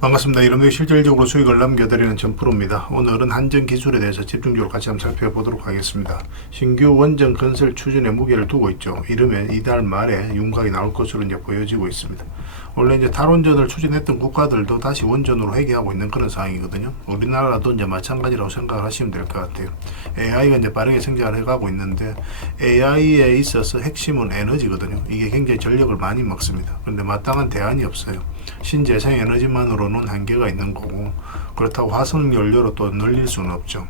반갑습니다. 여러분들이 실질적으로 수익을 남겨드리는 전프로입니다. 오늘은 한전 기술에 대해서 집중적으로 같이 한번 살펴보도록 하겠습니다. 신규 원전 건설 추진에 무게를 두고 있죠. 이르면 이달 말에 윤곽이 나올 것으로 이제 보여지고 있습니다. 원래 이제 탈원전을 추진했던 국가들도 다시 원전으로 회귀하고 있는 그런 상황이거든요. 우리나라도 이제 마찬가지라고 생각을 하시면 될 것 같아요. AI가 이제 빠르게 성장을 해가고 있는데 AI에 있어서 핵심은 에너지거든요. 이게 굉장히 전력을 많이 먹습니다. 그런데 마땅한 대안이 없어요. 신재생 에너지만으로는 한계가 있는 거고, 그렇다고 화석 연료로 또 늘릴 수는 없죠.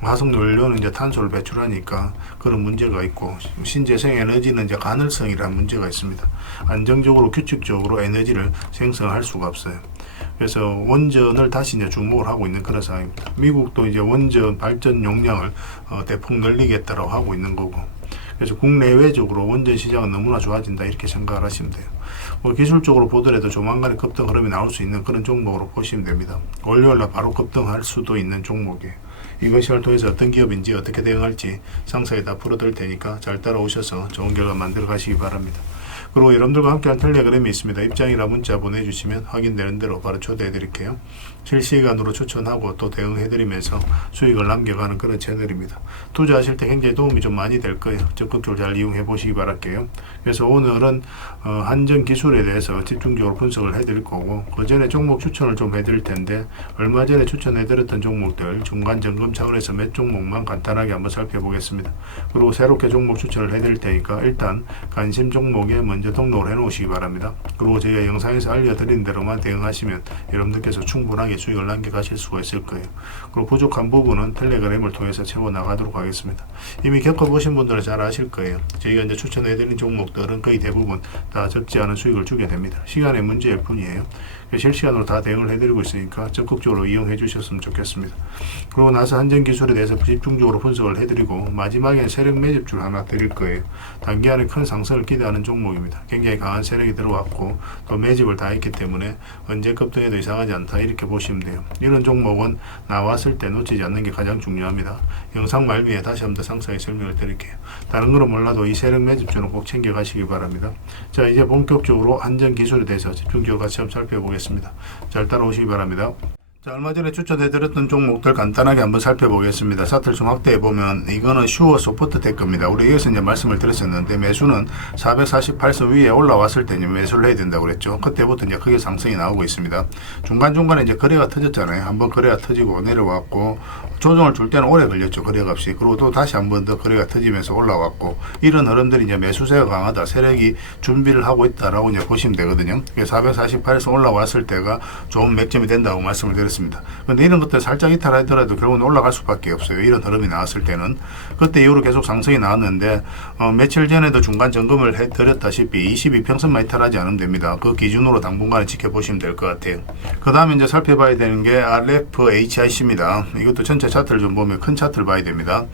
화석 연료는 이제 탄소를 배출하니까 그런 문제가 있고, 신재생 에너지는 이제 가능성이라는 문제가 있습니다. 안정적으로 규칙적으로 에너지를 생성할 수가 없어요. 그래서 원전을 다시 이제 주목을 하고 있는 그런 상황입니다. 미국도 이제 원전 발전 용량을 대폭 늘리겠다라고 하고 있는 거고, 그래서 국내외적으로 원전 시장은 너무나 좋아진다 이렇게 생각을 하시면 돼요. 기술적으로 보더라도 조만간에 급등 흐름이 나올 수 있는 그런 종목으로 보시면 됩니다. 월요일날 바로 급등할 수도 있는 종목이에요. 이번 시간을 통해서 어떤 기업인지 어떻게 대응할지 상세히 다 풀어드릴 테니까 잘 따라오셔서 좋은 결과 만들어 가시기 바랍니다. 그리고 여러분들과 함께한 텔레그램이 있습니다. 입장이나 문자 보내주시면 확인되는 대로 바로 초대해 드릴게요. 실시간으로 추천하고 또 대응해 드리면서 수익을 남겨가는 그런 채널입니다. 투자하실 때 굉장히 도움이 좀 많이 될 거예요. 적극적으로 잘 이용해 보시기 바랄게요. 그래서 오늘은 한전 기술에 대해서 집중적으로 분석을 해 드릴 거고, 그 전에 종목 추천을 좀 해 드릴 텐데, 얼마 전에 추천해 드렸던 종목들 중간 점검 차원에서 몇 종목만 간단하게 한번 살펴보겠습니다. 그리고 새롭게 종목 추천을 해 드릴 테니까 일단 관심 종목에 먼저 등록을 해 놓으시기 바랍니다. 그리고 저희가 영상에서 알려드린 대로만 대응하시면 여러분들께서 충분하게 수익을 남겨가실 수가 있을 거예요. 그리고 부족한 부분은 텔레그램을 통해서 채워나가도록 하겠습니다. 이미 겪어보신 분들은 잘 아실 거예요. 저희가 이제 추천해드린 종목들은 거의 대부분 다 적지 않은 수익을 주게 됩니다. 시간의 문제일 뿐이에요. 실시간으로 다 대응을 해드리고 있으니까 적극적으로 이용해 주셨으면 좋겠습니다. 그러고 나서 한전 기술에 대해서 집중적으로 분석을 해드리고, 마지막에 세력 매집줄 하나 드릴 거예요. 단기간에 큰 상승을 기대하는 종목입니다. 굉장히 강한 세력이 들어왔고 또 매집을 다 했기 때문에 언제 급등해도 이상하지 않다 이렇게 보시면 돼요. 이런 종목은 나왔을 때 놓치지 않는 게 가장 중요합니다. 영상 말미에 다시 한번 더 상세히 설명을 드릴게요. 다른 거는 몰라도 이 세력 매집줄은 꼭 챙겨 가시기 바랍니다. 자, 이제 본격적으로 한전 기술에 대해서 집중적으로 같이 한번 살펴보겠습니다. 잘 따라오시기 바랍니다. 자, 얼마 전에 추천해드렸던 종목들 간단하게 한번 살펴보겠습니다. 차트를 확대해보면 이거는 슈어 소프트 테크입니다. 우리 여기서 이제 말씀을 드렸었는데, 매수는 448선 위에 올라왔을 때 매수를 해야 된다고 그랬죠. 그때부터 이제 크게 상승이 나오고 있습니다. 중간중간에 이제 거래가 터졌잖아요. 한번 거래가 터지고 내려왔고, 조정을 줄 때는 오래 걸렸죠. 거래값이. 그리고 또 다시 한번 더 거래가 터지면서 올라왔고, 이런 흐름들이 이제 매수세가 강하다, 세력이 준비를 하고 있다라고 이제 보시면 되거든요. 448에서 올라왔을 때가 좋은 맥점이 된다고 말씀을 드렸습니다. 근데 이런 것들 살짝 이탈하더라도 결국은 올라갈 수밖에 없어요. 이런 흐름이 나왔을 때는. 그때 이후로 계속 상승이 나왔는데, 며칠 전에도 중간 점검을 해드렸다시피 22평선만 이탈하지 않으면 됩니다. 그 기준으로 당분간에 지켜보시면 될 것 같아요. 그 다음에 이제 살펴봐야 되는 게 RFHIC입니다. 이것도 전체 차트를 좀 보면 큰 차트를 봐야 됩니다.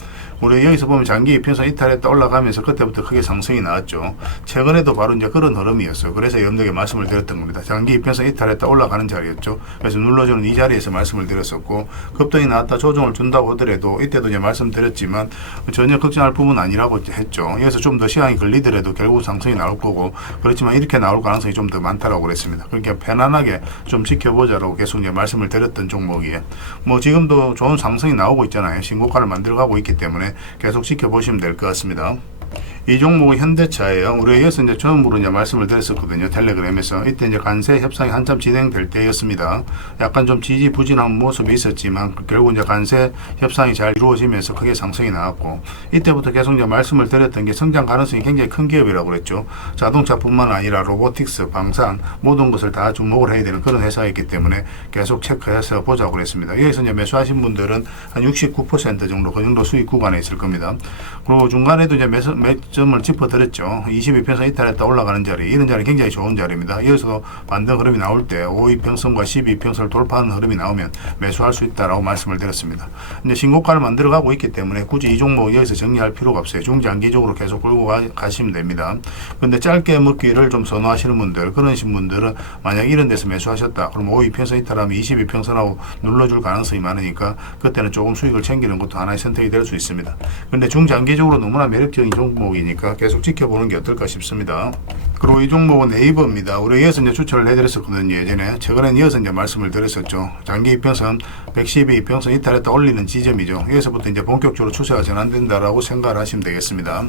우리 여기서 보면 장기 이평선 이탈했다 올라가면서 그때부터 크게 상승이 나왔죠. 최근에도 바로 이제 그런 흐름이었어요. 그래서 여러분들에게 말씀을 드렸던 겁니다. 장기 이평선 이탈했다 올라가는 자리였죠. 그래서 눌러주는 이 자리에서 말씀을 드렸었고, 급등이 나왔다 조정을 준다고 하더라도 이때도 이제 말씀드렸지만 전혀 걱정할 부분은 아니라고 했죠. 여기서 좀 더 시간이 걸리더라도 결국 상승이 나올 거고, 그렇지만 이렇게 나올 가능성이 좀 더 많다라고 그랬습니다. 그러니까 편안하게 좀 지켜보자라고 계속 이제 말씀을 드렸던 종목이에요. 뭐 지금도 좋은 상승이 나오고 있잖아요. 신고가를 만들어가고 있기 때문에 계속 지켜보시면 될 것 같습니다. 이 종목은 현대차예요. 우리가 여기서 이제 처음으로 이제 말씀을 드렸었거든요. 텔레그램에서. 이때 이제 관세 협상이 한참 진행될 때였습니다. 약간 좀 지지부진한 모습이 있었지만 결국 이제 관세 협상이 잘 이루어지면서 크게 상승이 나왔고, 이때부터 계속 이제 말씀을 드렸던 게 성장 가능성이 굉장히 큰 기업이라고 그랬죠. 자동차뿐만 아니라 로보틱스, 방산 모든 것을 다 주목을 해야 되는 그런 회사이기 때문에 계속 체크해서 보자고 그랬습니다. 여기서 이제 매수하신 분들은 한 69% 정도 그 정도 수익 구간에 있을 겁니다. 그리고 중간에도 이제 점을 짚어드렸죠. 22평선 이탈했다 올라가는 자리, 이런 자리 굉장히 좋은 자리입니다. 여기서 반등 흐름이 나올 때 5위평선과 12평선을 돌파하는 흐름이 나오면 매수할 수 있다라고 말씀을 드렸습니다. 이제 신고가를 만들어가고 있기 때문에 굳이 이 종목 여기서 정리할 필요가 없어요. 중장기적으로 계속 끌고 가시면 됩니다. 근데 짧게 먹기를 좀 선호하시는 분들, 그러신 분들은 만약 이런 데서 매수하셨다 그럼 5위평선 이탈하면 22평선하고 눌러줄 가능성이 많으니까 그때는 조금 수익을 챙기는 것도 하나의 선택이 될 수 있습니다. 근데 중장기적으로 너무나 매력적인 종목이니까 계속 지켜보는 게 어떨까 싶습니다. 그리고 이 종목은 네이버입니다. 우리 이어서 이제 추천을 해드렸었거든요. 예전에. 최근에 이어서 이제 말씀을 드렸었죠. 장기 이평선 112 이평선 이탈했다 올리는 지점이죠. 여기서부터 이제 본격적으로 추세가 전환된다라고 생각을 하시면 되겠습니다.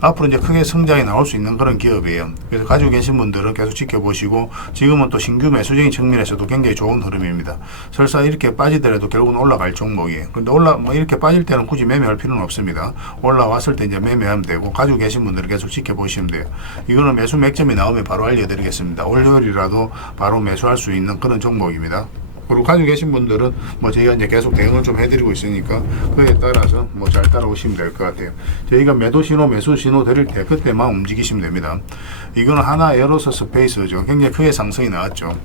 앞으로 이제 크게 성장이 나올 수 있는 그런 기업이에요. 그래서 가지고 계신 분들은 계속 지켜보시고, 지금은 또 신규 매수적인 측면에서도 굉장히 좋은 흐름입니다. 설사 이렇게 빠지더라도 결국은 올라갈 종목이에요. 근데 이렇게 빠질 때는 굳이 매매할 필요는 없습니다. 올라왔을 때 이제 매매하면 되고, 가지고 계신 분들은 계속 지켜보시면 돼요. 이거는 매수 맥점이 나오면 바로 알려드리겠습니다. 월요일이라도 바로 매수할 수 있는 그런 종목입니다. 그리고 가지고 계신 분들은 저희가 이제 계속 대응을 좀 해드리고 있으니까 그에 따라서 잘 따라오시면 될 것 같아요. 저희가 매도 신호, 매수 신호 드릴 때 그때만 움직이시면 됩니다. 이거는 하나 에어로서 스페이스죠. 굉장히 크게 상승이 나왔죠.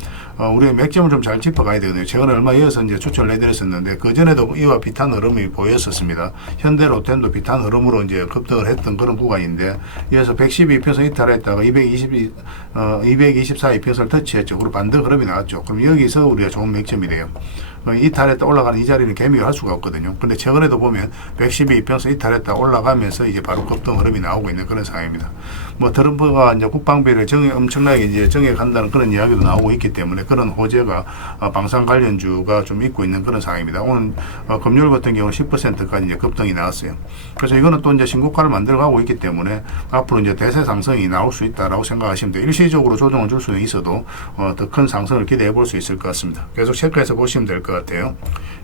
우리의 맥점을 좀 잘 짚어가야 되거든요. 최근에 얼마 이어서 이제 추천을 해드렸었는데, 그전에도 이와 비슷한 흐름이 보였었습니다. 현대로템도 비슷한 흐름으로 이제 급등을 했던 그런 구간인데, 이어서 112평선 이탈했다가 224 이평선을 터치했죠. 그리고 반대 흐름이 나왔죠. 그럼 여기서 우리가 좋은 맥점이 돼요. 이탈했다 올라가는 이 자리는 개미가 할 수가 없거든요. 근데 최근에도 보면 112 이평선 이탈했다 올라가면서 이제 바로 급등 흐름이 나오고 있는 그런 상황입니다. 트럼프가 이제 국방비를 엄청나게 이제 정해간다는 그런 이야기도 나오고 있기 때문에 그런 호재가 방산 관련주가 좀 있고 있는 그런 상황입니다. 오늘 금요일 같은 경우는 10%까지 이제 급등이 나왔어요. 그래서 이거는 또 이제 신고가를 만들어가고 있기 때문에 앞으로 이제 대세 상승이 나올 수 있다라고 생각하시면 돼요. 일시적으로 조정을 줄 수는 있어도 더 큰 상승을 기대해 볼 수 있을 것 같습니다. 계속 체크해서 보시면 될 것 같아요.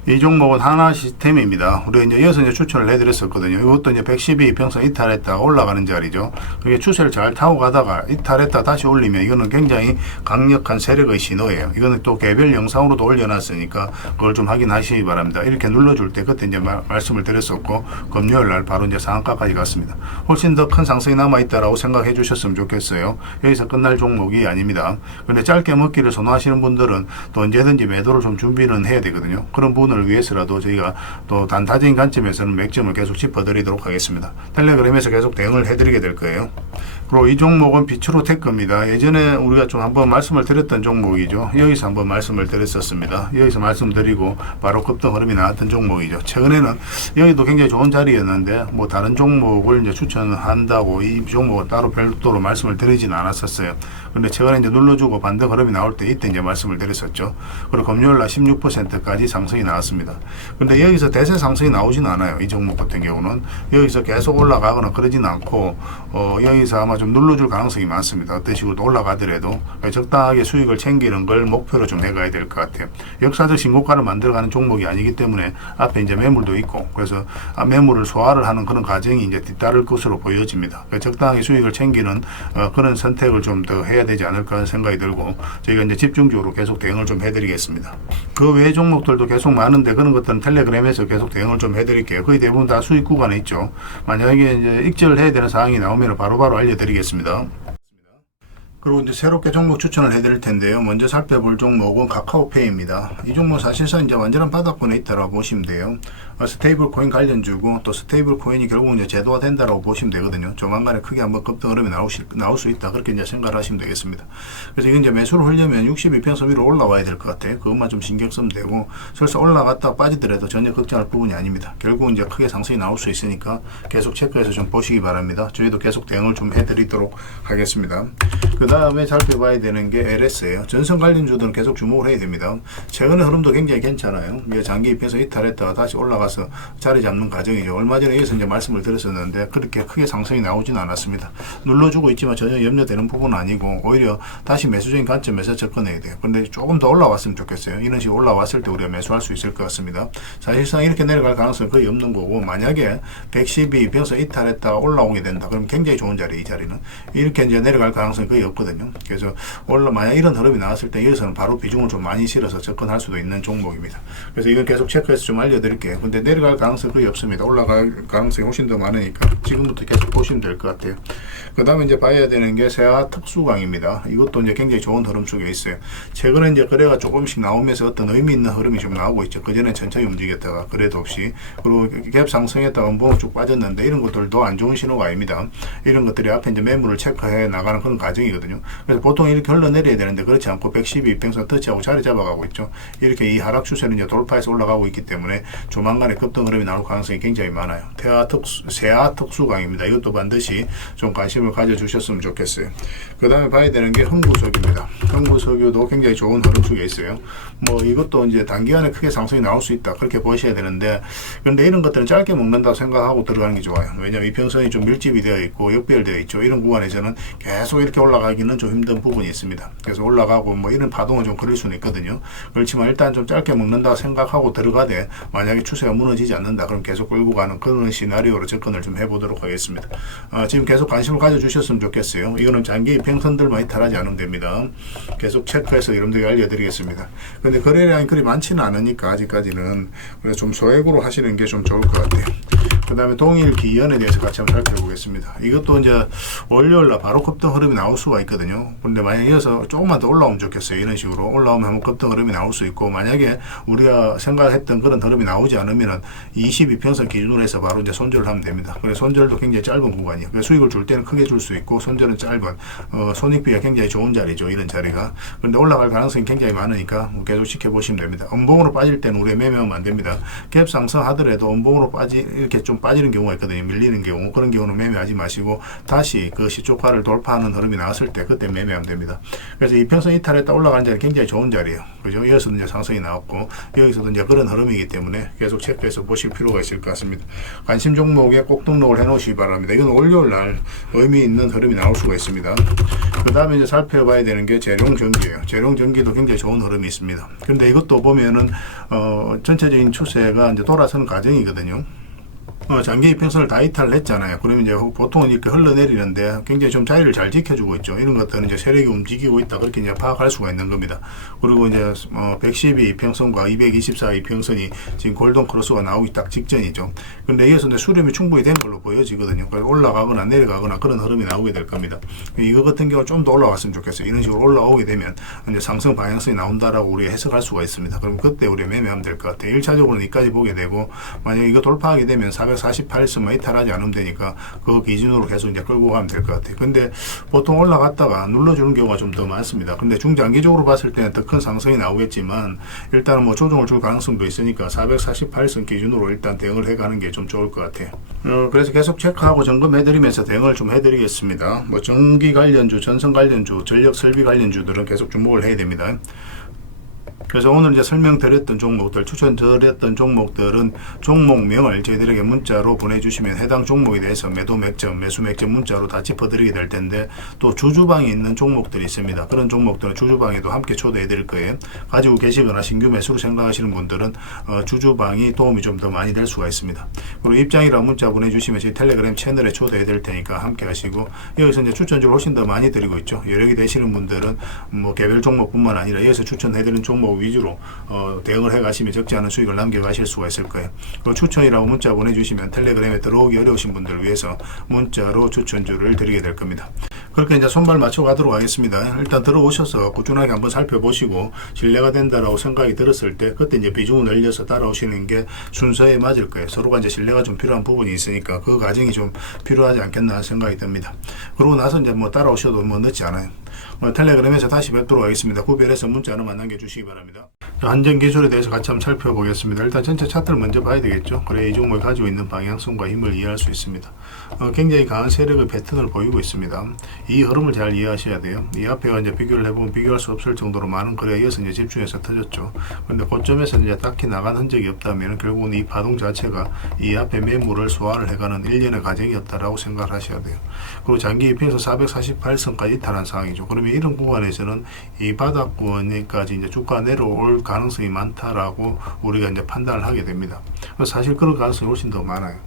이 종목은 하나 시스템입니다. 우리가 이제 이어서 이제 추천을 해드렸었거든요. 이것도 이제 112 이평선 이탈했다가 올라가는 자리죠. 그게 추세를 잘 타고 가다가 이탈했다 다시 올리면 이거는 굉장히 강력한 세력의 신호예요. 이거는 또 개별 영상으로도 올려놨으니까 그걸 좀 확인하시기 바랍니다. 이렇게 눌러줄 때 그때 이제 말씀을 드렸었고, 금요일 날 바로 이제 상한가까지 갔습니다. 훨씬 더 큰 상승이 남아있다라고 생각해 주셨으면 좋겠어요. 여기서 끝날 종목이 아닙니다. 근데 짧게 먹기를 선호하시는 분들은 또 언제든지 매도를 좀 준비는 해야 되거든요. 그런 부분을 위해서라도 저희가 또 단타적인 관점에서는 맥점을 계속 짚어드리도록 하겠습니다. 텔레그램에서 계속 대응을 해드리게 될 거예요. 그리고 이 종목은 비추로 테크입니다. 예전에 우리가 좀 한번 말씀을 드렸던 종목이죠. 여기서 한번 말씀을 드렸었습니다. 여기서 말씀드리고 바로 급등 흐름이 나왔던 종목이죠. 최근에는 여기도 굉장히 좋은 자리였는데 다른 종목을 이제 추천한다고 이 종목은 따로 별도로 말씀을 드리지는 않았었어요. 근데 최근에 이제 눌러주고 반대 흐름이 나올 때 이때 이제 말씀을 드렸었죠. 그리고 금요일 날 16%까지 상승이 나왔습니다. 근데 여기서 대세 상승이 나오지는 않아요. 이 종목 같은 경우는 여기서 계속 올라가거나 그러지는 않고 여기서 아마 좀 눌러줄 가능성이 많습니다. 어떤 식으로 올라가더라도 적당하게 수익을 챙기는 걸 목표로 좀 해가야 될 것 같아요. 역사적 신고가를 만들어가는 종목이 아니기 때문에 앞에 이제 매물도 있고, 그래서 매물을 소화를 하는 그런 과정이 이제 뒤따를 것으로 보여집니다. 적당하게 수익을 챙기는 그런 선택을 좀 더 해야 되지 않을까 하는 생각이 들고, 저희가 이제 집중적으로 계속 대응을 좀 해드리겠습니다. 그 외의 종목들도 계속 많은데 그런 것들은 텔레그램에서 계속 대응을 좀 해드릴게요. 거의 대부분 다 수익 구간에 있죠. 만약에 이제 익절을 해야 되는 상황이 나오면 바로바로 알려드리겠습니다. 그리고 이제 새롭게 종목 추천을 해드릴 텐데요. 먼저 살펴볼 종목은 카카오페이입니다. 이 종목 사실상 이제 완전한 바닥권에 있다라고 보시면 돼요. 스테이블 코인 관련주고, 또 스테이블 코인이 결국 이제 제도화 된다라고 보시면 되거든요. 조만간에 크게 한번 급등 흐름이 나올 수 있다. 그렇게 이제 생각을 하시면 되겠습니다. 그래서 이건 이제 매수를 하려면 62평선 위로 올라와야 될 것 같아요. 그것만 좀 신경 쓰면 되고, 설사 올라갔다 빠지더라도 전혀 걱정할 부분이 아닙니다. 결국 이제 크게 상승이 나올 수 있으니까 계속 체크해서 좀 보시기 바랍니다. 저희도 계속 대응을 좀 해드리도록 하겠습니다. 그 다음에 살펴봐야 되는 게 LS예요. 전선 관련주들은 계속 주목을 해야 됩니다. 최근의 흐름도 굉장히 괜찮아요. 장기 입에서 이탈했다가 다시 올라가서 자리 잡는 과정이죠. 얼마 전에 여기서 이제 말씀을 드렸었는데 그렇게 크게 상승이 나오지는 않았습니다. 눌러주고 있지만 전혀 염려되는 부분은 아니고, 오히려 다시 매수적인 관점에서 접근해야 돼요. 근데 조금 더 올라왔으면 좋겠어요. 이런 식으로 올라왔을 때 우리가 매수할 수 있을 것 같습니다. 사실상 이렇게 내려갈 가능성은 거의 없는 거고, 만약에 112 변서 이탈했다가 올라오게 된다. 그럼 굉장히 좋은 자리, 이 자리는. 이렇게 이제 내려갈 가능성이 거의 없거든요. 그래서 만약 이런 흐름이 나왔을 때 여기서는 바로 비중을 좀 많이 실어서 접근할 수도 있는 종목입니다. 그래서 이건 계속 체크해서 좀 알려드릴게요. 근데 내려갈 가능성이 거의 없습니다. 올라갈 가능성이 훨씬 더 많으니까 지금부터 계속 보시면 될 것 같아요. 그 다음에 이제 봐야 되는 게 세아 특수광입니다. 이것도 이제 굉장히 좋은 흐름 속에 있어요. 최근에 이제 거래가 조금씩 나오면서 어떤 의미 있는 흐름이 좀 나오고 있죠. 그전에 천천히 움직였다가 그래도 없이, 그리고 갭 상승했다가 뭐 쭉 빠졌는데 이런 것들도 안 좋은 신호가 아닙니다. 이런 것들이 앞에 이제 매물을 체크해 나가는 그런 과정이거든요. 그래서 보통 이렇게 흘러내려야 되는데 그렇지 않고 112 평선 터치하고 자리 잡아가고 있죠. 이렇게 이 하락 추세는 이제 돌파해서 올라가고 있기 때문에 조만간에 중간에 급등 흐름이 나올 가능성이 굉장히 많아요. 세아 특수강입니다. 이것도 반드시 좀 관심을 가져주셨으면 좋겠어요. 그 다음에 봐야 되는 게 흥부석유입니다. 흥부석유도 굉장히 좋은 흐름 속에 있어요. 뭐 이것도 이제 단기간에 크게 상승이 나올 수 있다, 그렇게 보셔야 되는데, 그런데 이런 것들은 짧게 먹는다고 생각하고 들어가는 게 좋아요. 왜냐하면 이평선이 좀 밀집이 되어 있고 역별되어 있죠. 이런 구간에서는 계속 이렇게 올라가기는 좀 힘든 부분이 있습니다. 그래서 올라가고 뭐 이런 파동은 좀 그럴 수는 있거든요. 그렇지만 일단 좀 짧게 먹는다 생각하고 들어가되, 만약에 추세가 무너지지 않는다 그럼 계속 끌고 가는 그런 시나리오로 접근을 좀 해보도록 하겠습니다. 지금 계속 관심을 가져주셨으면 좋겠어요. 이거는 장기 이평선들만 이탈하지 않으면 됩니다. 계속 체크해서 여러분들에게 알려드리겠습니다. 근데 거래량이 그리 많지는 않으니까 아직까지는, 그래서 좀 소액으로 하시는 게 좀 좋을 것 같아요. 그 다음에 동일 기연에 대해서 같이 한번 살펴보겠습니다. 이것도 이제 월요일날 바로 급등 흐름이 나올 수가 있거든요. 근데 만약에 이어서 조금만 더 올라오면 좋겠어요. 이런 식으로 올라오면 한번 급등 흐름이 나올 수 있고, 만약에 우리가 생각했던 그런 흐름이 나오지 않으면은 22평선 기준으로 해서 바로 이제 손절을 하면 됩니다. 그래서 손절도 굉장히 짧은 구간이에요. 그래서 수익을 줄 때는 크게 줄 수 있고, 손절은 짧은, 손익비가 굉장히 좋은 자리죠. 이런 자리가. 그런데 올라갈 가능성이 굉장히 많으니까 계속 지켜보시면 됩니다. 음봉으로 빠질 때는 우리가 매매하면 안 됩니다. 갭 상승하더라도 음봉으로 이렇게 좀 빠지는 경우가 있거든요. 밀리는 경우. 그런 경우는 매매하지 마시고 다시 그 시초가를 돌파하는 흐름이 나왔을 때 그때 매매하면 됩니다. 그래서 이평선 이탈했다 올라가는 자리 굉장히 좋은 자리예요. 그죠? 여기서도 이제 상승이 나왔고 여기서도 이제 그런 흐름이기 때문에 계속 체크해서 보실 필요가 있을 것 같습니다. 관심 종목에 꼭 등록을 해 놓으시기 바랍니다. 이건 월요일 날 의미 있는 흐름이 나올 수가 있습니다. 그 다음에 이제 살펴봐야 되는 게 재룡전기예요. 재룡전기도 굉장히 좋은 흐름이 있습니다. 그런데 이것도 보면은 전체적인 추세가 이제 돌아서는 과정이거든요. 장기 이평선을 다 이탈을 했잖아요. 그러면 이제 보통은 이렇게 흘러내리는데 굉장히 좀 자리를 잘 지켜주고 있죠. 이런 것들은 이제 세력이 움직이고 있다, 그렇게 이제 파악할 수가 있는 겁니다. 그리고 이제 112 이평선과 224 이평선이 지금 골든 크로스가 나오기 딱 직전이죠. 근데 여기서 이제 수렴이 충분히 된 걸로 보여지거든요. 그래서 올라가거나 내려가거나 그런 흐름이 나오게 될 겁니다. 이거 같은 경우 좀 더 올라왔으면 좋겠어요. 이런 식으로 올라오게 되면 이제 상승 방향성이 나온다라고 우리가 해석할 수가 있습니다. 그럼 그때 우리가 매매하면 될 것 같아요. 1차적으로는 이까지 보게 되고, 만약에 이거 돌파하게 되면 448선만 이탈하지 않으면 되니까 그 기준으로 계속 이제 끌고 가면 될 것 같아요. 근데 보통 올라갔다가 눌러주는 경우가 좀 더 많습니다. 근데 중장기적으로 봤을 때는 더 큰 상승이 나오겠지만, 일단은 뭐 조정을 줄 가능성도 있으니까 448선 기준으로 일단 대응을 해가는 게 좀 좋을 것 같아요. 그래서 계속 체크하고 점검해드리면서 대응을 좀 해드리겠습니다. 뭐 전기 관련주, 전선 관련주, 전력 설비 관련주들은 계속 주목을 해야 됩니다. 그래서 오늘 이제 설명드렸던 종목들, 추천드렸던 종목들은 종목명을 저희들에게 문자로 보내주시면 해당 종목에 대해서 매도 맥점, 매수 맥점 문자로 다 짚어드리게 될 텐데, 또 주주방에 있는 종목들이 있습니다. 그런 종목들은 주주방에도 함께 초대해 드릴 거예요. 가지고 계시거나 신규 매수로 생각하시는 분들은 주주방이 도움이 좀 더 많이 될 수가 있습니다. 그리고 입장이라고 문자 보내주시면 저희 텔레그램 채널에 초대해 드릴 테니까 함께 하시고, 여기서 이제 추천주를 훨씬 더 많이 드리고 있죠. 여력이 되시는 분들은 뭐 개별 종목뿐만 아니라 여기서 추천해 드리는 종목 위주로 대응을 해 가시면 적지 않은 수익을 남겨 가실 수가 있을 거예요. 그리고 추천이라고 문자 보내주시면 텔레그램에 들어오기 어려우신 분들을 위해서 문자로 추천주를 드리게 될 겁니다. 그렇게 이제 손발 맞춰 가도록 하겠습니다. 일단 들어오셔서 꾸준하게 한번 살펴보시고 신뢰가 된다라고 생각이 들었을 때 그때 이제 비중을 늘려서 따라오시는 게 순서에 맞을 거예요. 서로가 이제 신뢰가 좀 필요한 부분이 있으니까 그 과정이 좀 필요하지 않겠나 생각이 듭니다. 그러고 나서 이제 뭐 따라오셔도 뭐 늦지 않아요. 텔레그램에서 다시 뵙도록 하겠습니다. 구별해서 문자 하나만 남겨주시기 바랍니다. 안전기술에 대해서 같이 한번 살펴보겠습니다. 일단 전체 차트를 먼저 봐야 되겠죠. 그래야 이 종목이 가지고 있는 방향성과 힘을 이해할 수 있습니다. 굉장히 강한 세력의 패턴을 보이고 있습니다. 이 흐름을 잘 이해하셔야 돼요. 이 앞에가 이제 비교를 해보면 비교할 수 없을 정도로 많은 거래가 이어서 이제 집중해서 터졌죠. 그런데 고점에서 이제 딱히 나간 흔적이 없다면 결국은 이 파동 자체가 이 앞에 매물을 소화를 해가는 일련의 과정이었다라고 생각을 하셔야 돼요. 그리고 장기 이평선 448선까지 이탈한 상황이죠. 그러면 이런 구간에서는 이 바닥권까지 이제 주가 내려올 가능성이 많다라고 우리가 이제 판단을 하게 됩니다. 사실 그런 가능성이 훨씬 더 많아요.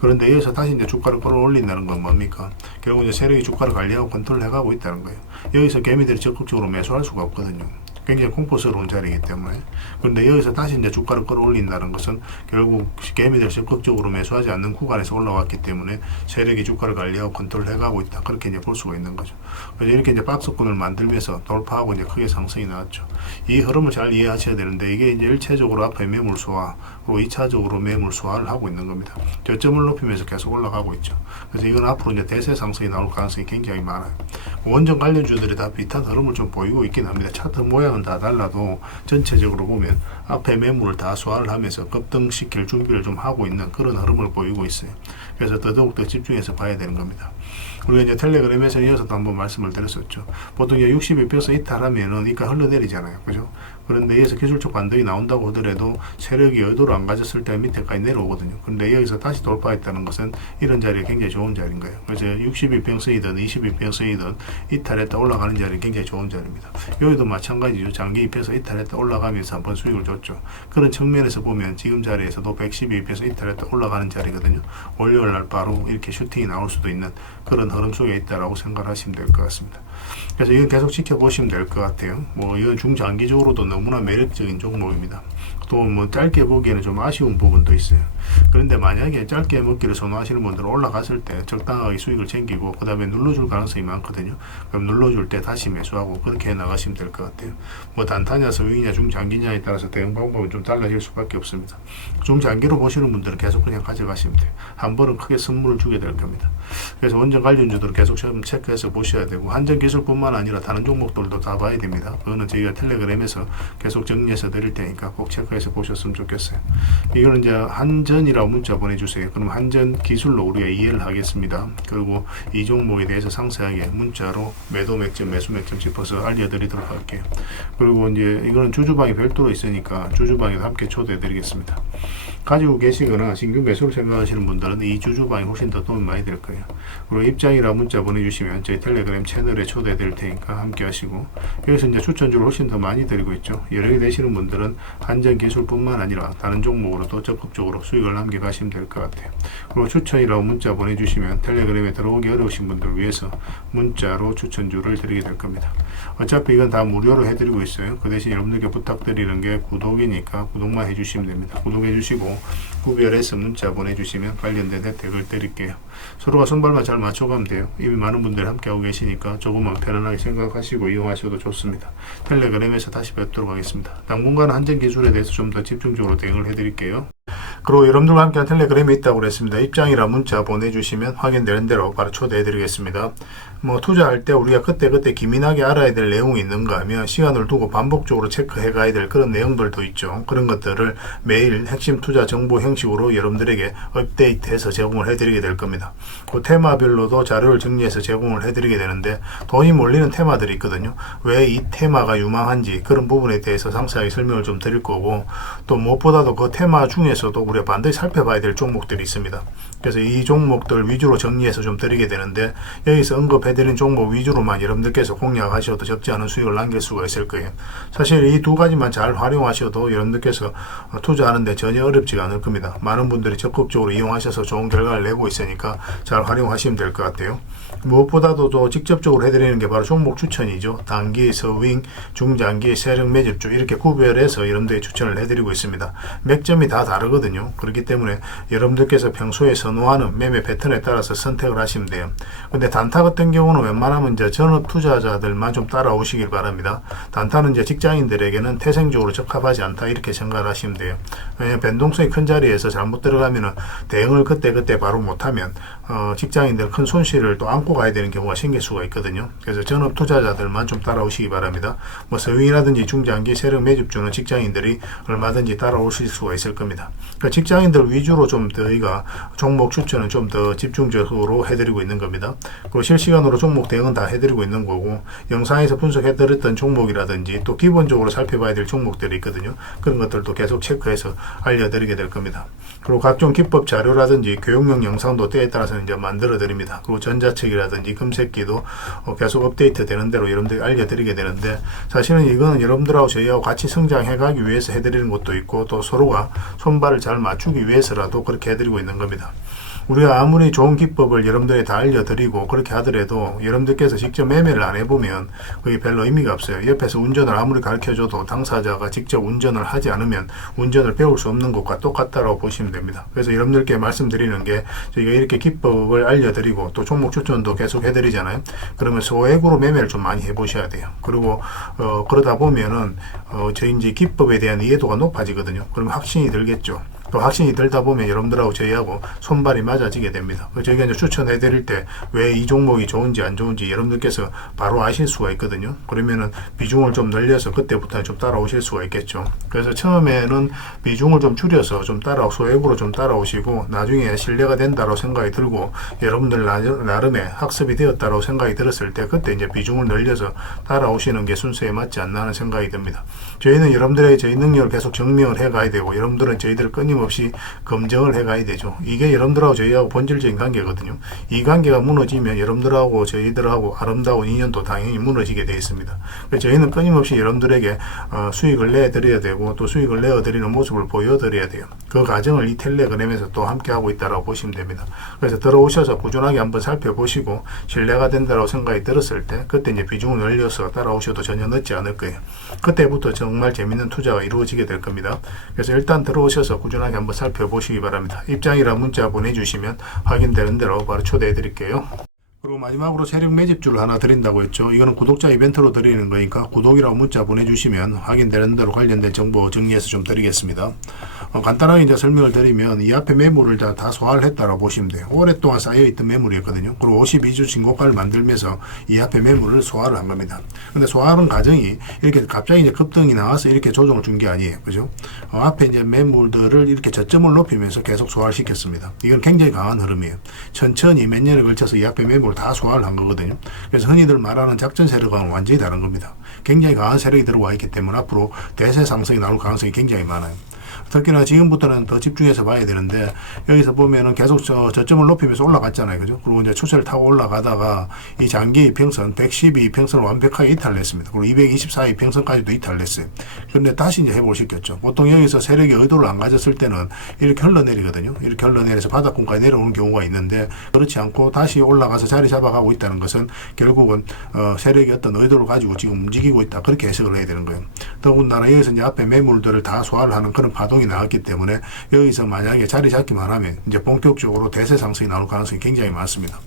그런데 여기서 다시 이제 주가를 끌어올린다는 건 뭡니까? 결국 이제 세력이 주가를 관리하고 컨트롤 해가고 있다는 거예요. 여기서 개미들이 적극적으로 매수할 수가 없거든요. 굉장히 공포스러운 자리이기 때문에. 그런데 여기서 다시 이제 주가를 끌어올린다는 것은 결국 개미들 적극적으로 매수하지 않는 구간에서 올라왔기 때문에 세력이 주가를 관리하고 컨트롤 해가고 있다. 그렇게 이제 볼 수가 있는 거죠. 그래서 이렇게 이제 박스권을 만들면서 돌파하고 이제 크게 상승이 나왔죠. 이 흐름을 잘 이해하셔야 되는데 이게 이제 일차적으로 앞에 매물 소화, 그리고 2차적으로 매물 소화를 하고 있는 겁니다. 저점을 높이면서 계속 올라가고 있죠. 그래서 이건 앞으로 이제 대세 상승이 나올 가능성이 굉장히 많아요. 원전 관련주들이 다 비슷한 흐름을 좀 보이고 있긴 합니다. 차트 모양은 상황은 다 달라도 전체적으로 보면 앞에 매물을 다 소화를 하면서 급등시킬 준비를 좀 하고 있는 그런 흐름을 보이고 있어요. 그래서 더더욱더 집중해서 봐야 되는 겁니다. 우리가 이제 텔레그램에서 이어서도 한번 말씀을 드렸었죠. 보통 이제 62평선 이탈하면은 이가 흘러내리잖아요. 그죠? 그런데 여기서 기술적 반등이 나온다고 하더라도 세력이 의도를 안 가졌을 때 밑에까지 내려오거든요. 그런데 여기서 다시 돌파했다는 것은 이런 자리가 굉장히 좋은 자리인 거예요. 그래서 62평선이든 22평선이든 이탈했다 올라가는 자리 굉장히 좋은 자리입니다. 여기도 마찬가지죠. 장기 입에서 이탈했다 올라가면서 한번 수익을 줬죠. 그런 측면에서 보면 지금 자리에서도 112입에서 이탈했다 올라가는 자리거든요. 월요일 날 바로 이렇게 슈팅이 나올 수도 있는 그런 흐름 속에 있다라고 생각하시면 될 것 같습니다. 그래서 이건 계속 지켜보시면 될 것 같아요. 뭐 이건 중장기적으로도 너무나 매력적인 종목입니다. 또 뭐 짧게 보기에는 좀 아쉬운 부분도 있어요. 그런데 만약에 짧게 먹기를 선호하시는 분들은 올라갔을 때 적당하게 수익을 챙기고 그 다음에 눌러줄 가능성이 많거든요. 그럼 눌러줄 때 다시 매수하고 그렇게 나가시면 될 것 같아요. 뭐 단타냐 서윙이냐 중장기냐에 따라서 대응 방법은 좀 달라질 수밖에 없습니다. 중장기로 보시는 분들은 계속 그냥 가져가시면 돼요. 한 번은 크게 선물을 주게 될 겁니다. 그래서 원전 관련주들은 계속 좀 체크해서 보셔야 되고 한전 기술뿐만 아니라 다른 종목들도 다 봐야 됩니다. 그거는 저희가 텔레그램에서 계속 정리해서 드릴 테니까 꼭 체크해서 보셨으면 좋겠어요. 이거는 이제 한전이라고 문자 보내주세요. 그럼 한전 기술로 우리가 이해를 하겠습니다. 그리고 이 종목에 대해서 상세하게 문자로 매도 맥점, 매수 맥점 짚어서 알려드리도록 할게요. 그리고 이제 이거는 주주방이 별도로 있으니까 주주방에도 함께 초대해 드리겠습니다. 가지고 계시거나 신규 매수를 생각하시는 분들은 이 주주방이 훨씬 더 도움이 많이 될 거예요. 그리고 입장이라 문자 보내주시면 저희 텔레그램 채널에 초대해 드릴 테니까 함께 하시고, 여기서 이제 추천주를 훨씬 더 많이 드리고 있죠. 여러 개 되시는 분들은 한전 기술뿐만 아니라 다른 종목으로도 적극적으로 수익을 남겨가시면 될 것 같아요. 그리고 추천이라고 문자 보내주시면 텔레그램에 들어오기 어려우신 분들을 위해서 문자로 추천주를 드리게 될 겁니다. 어차피 이건 다 무료로 해드리고 있어요. 그 대신 여러분들께 부탁드리는 게 구독이니까 구독만 해주시면 됩니다. 구독해 주시고 구별해서 문자 보내주시면 관련된 혜택을 드릴게요. 서로가 손발만 잘 맞춰가면 돼요. 이미 많은 분들이 함께하고 계시니까 조금만 편안하게 생각하시고 이용하셔도 좋습니다. 텔레그램에서 다시 뵙도록 하겠습니다. 당분간 한전 기술에 대해서 좀 더 집중적으로 대응을 해드릴게요. 그리고 여러분들과 함께한 텔레그램이 있다고 그랬습니다. 입장이라 문자 보내주시면 확인되는 대로 바로 초대해드리겠습니다. 뭐 투자할 때 우리가 그때그때 기민하게 알아야 될 내용이 있는가 하면 시간을 두고 반복적으로 체크해 가야 될 그런 내용들도 있죠. 그런 것들을 매일 핵심 투자 정보 형식으로 여러분들에게 업데이트해서 제공을 해드리게 될 겁니다. 그 테마별로도 자료를 정리해서 제공을 해드리게 되는데 돈이 몰리는 테마들이 있거든요. 왜 이 테마가 유망한지 그런 부분에 대해서 상세하게 설명을 좀 드릴 거고, 또 무엇보다도 그 테마 중에서도 우리가 반드시 살펴봐야 될 종목들이 있습니다. 그래서 이 종목들 위주로 정리해서 좀 드리게 되는데, 여기서 언급해드린 종목 위주로만 여러분들께서 공략하셔도 적지 않은 수익을 남길 수가 있을 거예요. 사실 이 두 가지만 잘 활용하셔도 여러분들께서 투자하는데 전혀 어렵지가 않을 겁니다. 많은 분들이 적극적으로 이용하셔서 좋은 결과를 내고 있으니까 잘 활용하시면 될 것 같아요. 무엇보다도 또 직접적으로 해드리는 게 바로 종목 추천이죠. 단기, 서윙, 중장기, 세력 매집주 이렇게 구별해서 여러분들이 추천을 해드리고 있습니다. 맥점이 다 다르거든요. 그렇기 때문에 여러분들께서 평소에 선호하는 매매 패턴에 따라서 선택을 하시면 돼요. 근데 단타 같은 경우는 웬만하면 이제 전업 투자자들만 좀 따라오시길 바랍니다. 단타는 이제 직장인들에게는 태생적으로 적합하지 않다 이렇게 생각을 하시면 돼요. 왜냐하면 변동성이 큰 자리에서 잘못 들어가면 대응을 그때 바로 못하면 직장인들 큰 손실을 또 안고 가야 되는 경우가 생길 수가 있거든요. 그래서 전업 투자자들만 좀 따라오시기 바랍니다. 뭐 서윙이라든지 중장기 세력 매집주는 직장인들이 얼마든지 따라오실 수가 있을 겁니다. 그러니까 직장인들 위주로 좀 저희가 종목 추천은 좀 더 집중적으로 해드리고 있는 겁니다. 그리고 실시간으로 종목 대응은 다 해드리고 있는 거고, 영상에서 분석해드렸던 종목이라든지 또 기본적으로 살펴봐야 될 종목들이 있거든요. 그런 것들도 계속 체크해서 알려드리게 될 겁니다. 그리고 각종 기법 자료라든지 교육용 영상도 때에 따라서 이제 만들어 드립니다. 그리고 전자책이라든지 검색기도 계속 업데이트 되는 대로 여러분들이 알려드리게 되는데, 사실은 이거는 여러분들하고 저희하고 같이 성장해 가기 위해서 해드리는 것도 있고, 또 서로가 손발을 잘 맞추기 위해서라도 그렇게 해드리고 있는 겁니다. 우리가 아무리 좋은 기법을 여러분들이 다 알려드리고 그렇게 하더라도 여러분들께서 직접 매매를 안 해보면 그게 별로 의미가 없어요. 옆에서 운전을 아무리 가르쳐줘도 당사자가 직접 운전을 하지 않으면 운전을 배울 수 없는 것과 똑같다고 보시면 됩니다. 그래서 여러분들께 말씀드리는 게, 저희가 이렇게 기법을 알려드리고 또 종목 추천도 계속 해드리잖아요. 그러면 소액으로 매매를 좀 많이 해보셔야 돼요. 그리고 그러다 보면은 저희 이제 기법에 대한 이해도가 높아지거든요. 그러면 확신이 들겠죠. 또 확신이 들다 보면 여러분들하고 저희하고 손발이 맞아지게 됩니다. 저희가 이제 추천해 드릴 때 왜 이 종목이 좋은지 안 좋은지 여러분들께서 바로 아실 수가 있거든요. 그러면은 비중을 좀 늘려서 그때부터 좀 따라오실 수가 있겠죠. 그래서 처음에는 비중을 좀 줄여서 좀 소액으로 좀 따라오시고 나중에 신뢰가 된다고 생각이 들고 여러분들 나름의 학습이 되었다고 생각이 들었을 때 그때 이제 비중을 늘려서 따라오시는 게 순서에 맞지 않나 하는 생각이 듭니다. 저희는 여러분들의 저희 능력을 계속 증명을 해 가야 되고 여러분들은 저희들을 끊임없이 검증을 해 가야 되죠. 이게 여러분들하고 저희하고 본질적인 관계거든요. 이 관계가 무너지면 여러분들하고 저희들하고 아름다운 인연도 당연히 무너지게 되어 있습니다. 그래서 저희는 끊임없이 여러분들에게 수익을 내드려야 되고 또 수익을 내어드리는 모습을 보여드려야 돼요. 그 과정을 이 텔레그램에서 또 함께 하고 있다고 보시면 됩니다. 그래서 들어오셔서 꾸준하게 한번 살펴보시고 신뢰가 된다고 생각이 들었을 때 그때 이제 비중을 늘려서 따라오셔도 전혀 늦지 않을 거예요. 그때부터 정말 재밌는 투자가 이루어지게 될 겁니다. 그래서 일단 들어오셔서 꾸준하게 한번 살펴보시기 바랍니다. 입장이랑 문자 보내주시면 확인되는 대로 바로 초대해 드릴게요. 그리고 마지막으로 세력 매집주를 하나 드린다고 했죠. 이거는 구독자 이벤트로 드리는 거니까 구독이라고 문자 보내주시면 확인되는 대로 관련된 정보 정리해서 좀 드리겠습니다. 간단하게 이제 설명을 드리면 이 앞에 매물을 다 소화를 했다고 보시면 돼요. 오랫동안 쌓여있던 매물이었거든요. 그리고 52주 신고가를 만들면서 이 앞에 매물을 소화를 한 겁니다. 근데 소화하는 과정이 이렇게 갑자기 이제 급등이 나와서 이렇게 조정을 준 게 아니에요. 그죠? 앞에 이제 매물들을 이렇게 저점을 높이면서 계속 소화를 시켰습니다. 이건 굉장히 강한 흐름이에요. 천천히 몇 년에 걸쳐서 이 앞에 매물을 다 소화를 한 거거든요. 그래서 흔히들 말하는 작전 세력과는 완전히 다른 겁니다. 굉장히 강한 세력이 들어와 있기 때문에 앞으로 대세 상승이 나올 가능성이 굉장히 많아요. 특히나 지금부터는 더 집중해서 봐야 되는데 여기서 보면은 계속 저점을 높이면서 올라갔잖아요. 그죠? 그리고 이제 추세를 타고 올라가다가 이 장기 이평선 112 이평선을 완벽하게 이탈했습니다. 그리고 224 이평선까지도 이탈했어요. 그런데 다시 이제 회복을 시켰죠. 보통 여기서 세력이 의도를 안 가졌을 때는 이렇게 흘러내리거든요. 이렇게 흘러내려서 바닥권까지 내려오는 경우가 있는데 그렇지 않고 다시 올라가서 자리 잡아가고 있다는 것은 결국은 세력이 어떤 의도를 가지고 지금 움직이고 있다. 그렇게 해석을 해야 되는 거예요. 더군다나 여기서 이제 앞에 매물들을 다 소화를 하는 그런 파동이 나왔기 때문에 여기서 만약에 자리 잡기만 하면 이제 본격적으로 대세 상승이 나올 가능성이 굉장히 많습니다.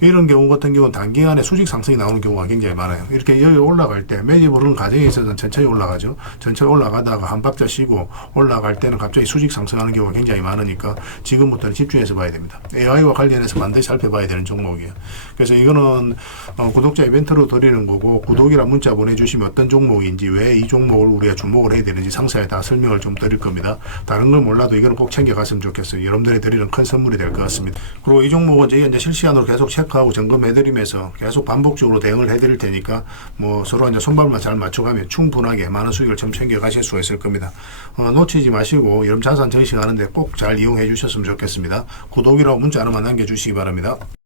이런 경우 같은 경우는 단기간에 수직 상승이 나오는 경우가 굉장히 많아요. 이렇게 여기 올라갈 때 매집을 하는 과정에 있어서는 천천히 올라가죠. 천천히 올라가다가 한 박자 쉬고 올라갈 때는 갑자기 수직 상승하는 경우가 굉장히 많으니까 지금부터는 집중해서 봐야 됩니다. AI와 관련해서 반드시 살펴봐야 되는 종목이에요. 그래서 이거는 구독자 이벤트로 드리는 거고 구독이란 문자 보내주시면 어떤 종목인지 왜 이 종목을 우리가 주목을 해야 되는지 상세하게 다 설명을 좀 드릴 겁니다. 다른 걸 몰라도 이거는 꼭 챙겨갔으면 좋겠어요. 여러분들이 드리는 큰 선물이 될 것 같습니다. 그리고 이 종목은 저희가 이제 실시간으로 계속 체크하고 점검해드리면서 계속 반복적으로 대응을 해드릴 테니까 뭐 서로 이제 손발만 잘 맞춰가면 충분하게 많은 수익을 좀 챙겨가실 수가 있을 겁니다. 놓치지 마시고 여러분 자산 전시하는데 꼭 잘 이용해 주셨으면 좋겠습니다. 구독이라고 문자 하나만 남겨주시기 바랍니다.